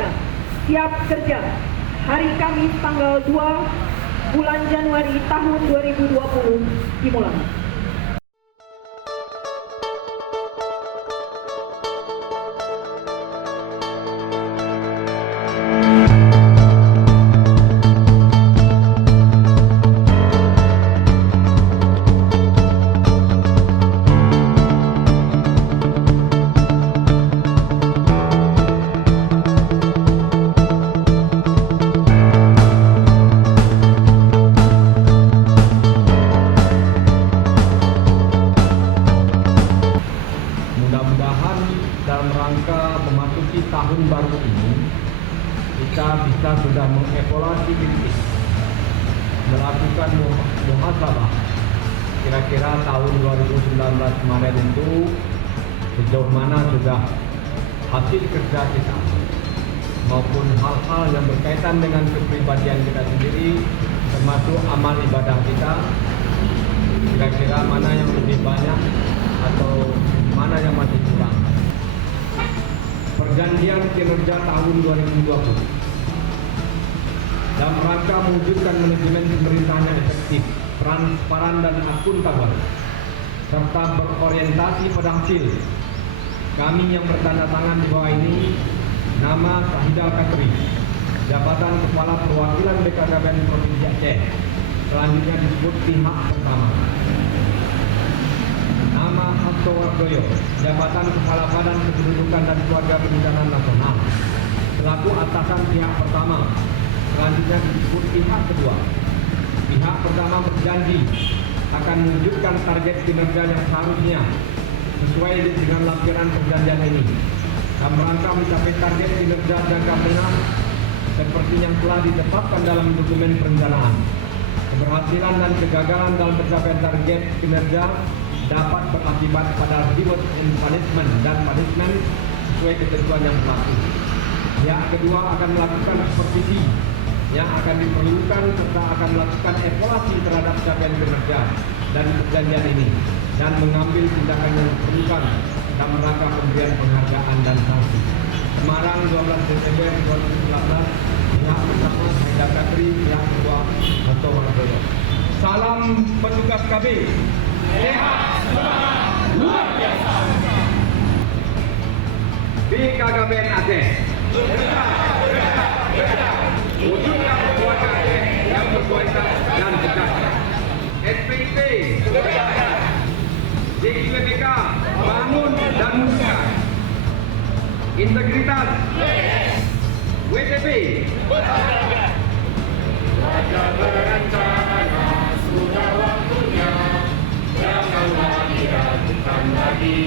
siaga, siap kerja. Hari Kamis tanggal 2 bulan Januari tahun 2020 dimulai. Mudah-mudahan dalam rangka memasuki tahun baru ini kita bisa sudah mengevaluasi kritis, melakukan muhasabah kira-kira tahun 2019 kemarin itu sejauh mana sudah hasil kerja kita maupun hal-hal yang berkaitan dengan kepribadian kita sendiri, termasuk amal ibadah kita, kira-kira mana yang lebih banyak atau mana yang masih kurang. Perjanjian kinerja tahun 2020 dalam rangka mewujudkan manajemen pemerintahan yang efektif, transparan dan akuntabel, serta berorientasi pada hasil. Kami yang bertanda tangan di bawah ini, nama Sahidal Katri, jabatan Kepala Perwakilan BKKBN Provinsi Aceh, selanjutnya disebut pihak pertama. Nama Hasto Wardoyo, jabatan Kepala Badan Kependudukan dan Keluarga Berencana Nasional, selaku atasan pihak pertama, selanjutnya disebut pihak kedua. Pihak pertama berjanji akan mewujudkan target kinerja yang seharusnya sesuai dengan lampiran perjanjian ini. Dalam rangka mencapai target kinerja jangka menengah seperti yang telah ditetapkan dalam dokumen perencanaan. Keberhasilan dan kegagalan dalam pencapaian target kinerja dapat berakibat pada reward and punishment dan punishment sesuai ketentuan yang berlaku. Yang kedua akan melakukan supervisi yang akan diperlukan serta akan melakukan evaluasi terhadap capaian kinerja dan perjanjian ini dan mengambil tindakan yang diperlukan dalam rangka pemberian penghargaan dan sanksi. Semarang 12 Desember 2019, pihak pertama Sahidal Katri, pihak kedua Hasto Wardoyo. Salam petugas KB. Sehat, semangat, luar biasa. BKKBN Aceh. Wujudkan keluarga Aceh yang berkualitas dan sejahtera. SPIP. JIPBK, bangun dan wujudkan. Integritas. WTP. Raja berencana sudah waktunya. Janganlah diragukan lagi.